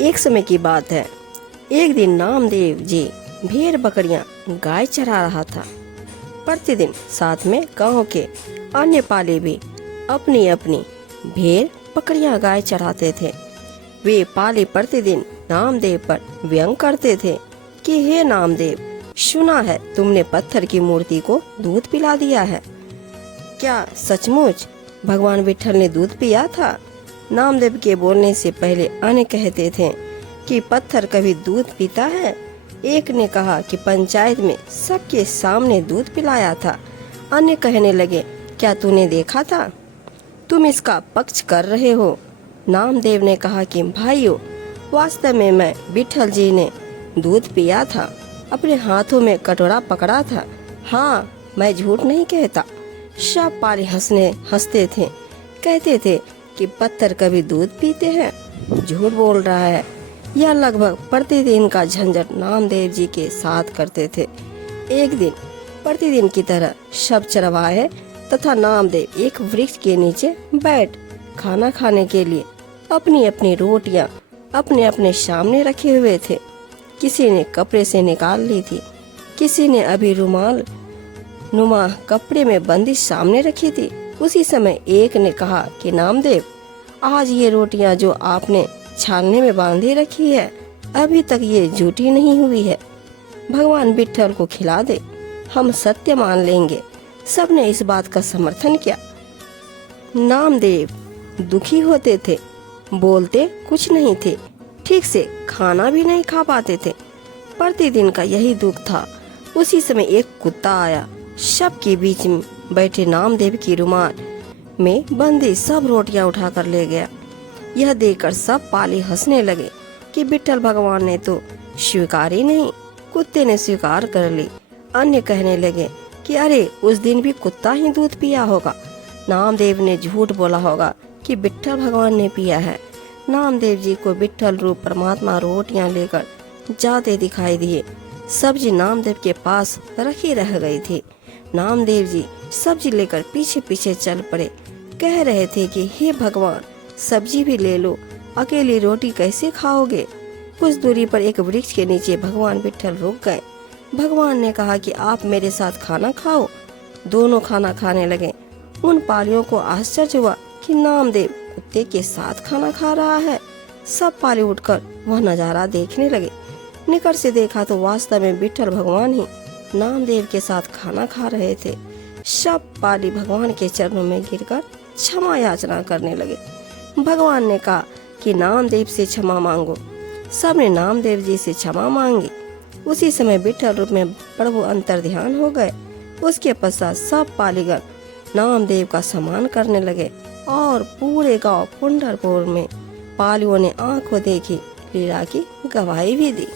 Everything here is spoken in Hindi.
एक समय की बात है। एक दिन नामदेव जी भेड़ बकरियां गाय चरा रहा था। प्रतिदिन साथ में गांव के अन्य पाले भी अपनी अपनी भेड़ बकरियां गाय चराते थे। वे पाले प्रतिदिन नामदेव पर व्यंग करते थे कि हे नामदेव, सुना है तुमने पत्थर की मूर्ति को दूध पिला दिया है। क्या सचमुच भगवान विट्ठल ने दूध पिया था? नामदेव के बोलने से पहले अन्य कहते थे कि पत्थर कभी दूध पीता है। एक ने कहा कि पंचायत में सबके सामने दूध पिलाया था। अन्य कहने लगे, क्या तूने देखा था? तुम इसका पक्ष कर रहे हो। नामदेव ने कहा कि भाइयों, वास्तव में मैं विट्ठल जी ने दूध पिया था, अपने हाथों में कटोरा पकड़ा था। हाँ, मैं झूठ नहीं कहता। सब पाले हंसते थे, कहते थे कि पत्थर कभी दूध पीते हैं, झूठ बोल रहा है। यह लगभग प्रतिदिन का झंझट नामदेव जी के साथ करते थे। एक दिन प्रतिदिन की तरह सब चरवाहे तथा नामदेव एक वृक्ष के नीचे बैठ खाना खाने के लिए अपनी अपनी रोटियां अपने अपने सामने रखे हुए थे। किसी ने कपड़े से निकाल ली थी, किसी ने अभी रुमाल नुमा कपड़े में बंदी सामने रखी थी। उसी समय एक ने कहा कि नामदेव, आज ये रोटियां जो आपने छालने में बांधी रखी है, अभी तक ये झूठी नहीं हुई है। भगवान विट्ठल को खिला दे, हम सत्य मान लेंगे। सबने इस बात का समर्थन किया। नामदेव दुखी होते थे, बोलते कुछ नहीं थे, ठीक से खाना भी नहीं खा पाते थे। प्रतिदिन का यही दुख था। उसी समय एक कुत्ता आया, सबके बीच में बैठे नामदेव की रुमाल में बंदी सब रोटियां उठाकर ले गया। यह देखकर सब पाले हंसने लगे कि विट्ठल भगवान ने तो स्वीकार ही नहीं, कुत्ते ने स्वीकार कर ली। अन्य कहने लगे कि अरे, उस दिन भी कुत्ता ही दूध पिया होगा। नामदेव ने झूठ बोला होगा कि विट्ठल भगवान ने पिया है। नामदेव जी को विट्ठल रूप परमात्मा रोटियां लेकर जाते दिखाई दिए। सब्जी नामदेव के पास रखी रह गई थी। नामदेव जी सब्जी लेकर पीछे पीछे चल पड़े। कह रहे थे कि हे भगवान, सब्जी भी ले लो, अकेली रोटी कैसे खाओगे? कुछ दूरी पर एक वृक्ष के नीचे भगवान विट्ठल रुक गए। भगवान ने कहा कि आप मेरे साथ खाना खाओ। दोनों खाना खाने लगे। उन पालियों को आश्चर्य हुआ कि नामदेव कुत्ते के साथ खाना खा रहा है। सब पाले उठकर वह नजारा देखने लगे। निकट से देखा तो वास्तव में विट्ठल भगवान ही नामदेव के साथ खाना खा रहे थे। सब पाली भगवान के चरणों में गिरकर क्षमा याचना करने लगे। भगवान ने कहा कि नामदेव से क्षमा मांगो। सबने नामदेव जी से क्षमा मांगी। उसी समय विट्ठल रूप में प्रभु अंतर्ध्यान हो गए। उसके पश्चात सब पालीगण नामदेव का सम्मान करने लगे और पूरे गांव पुंडरपुर में पालियों ने आंखों देखी लीला की गवाही भी दी।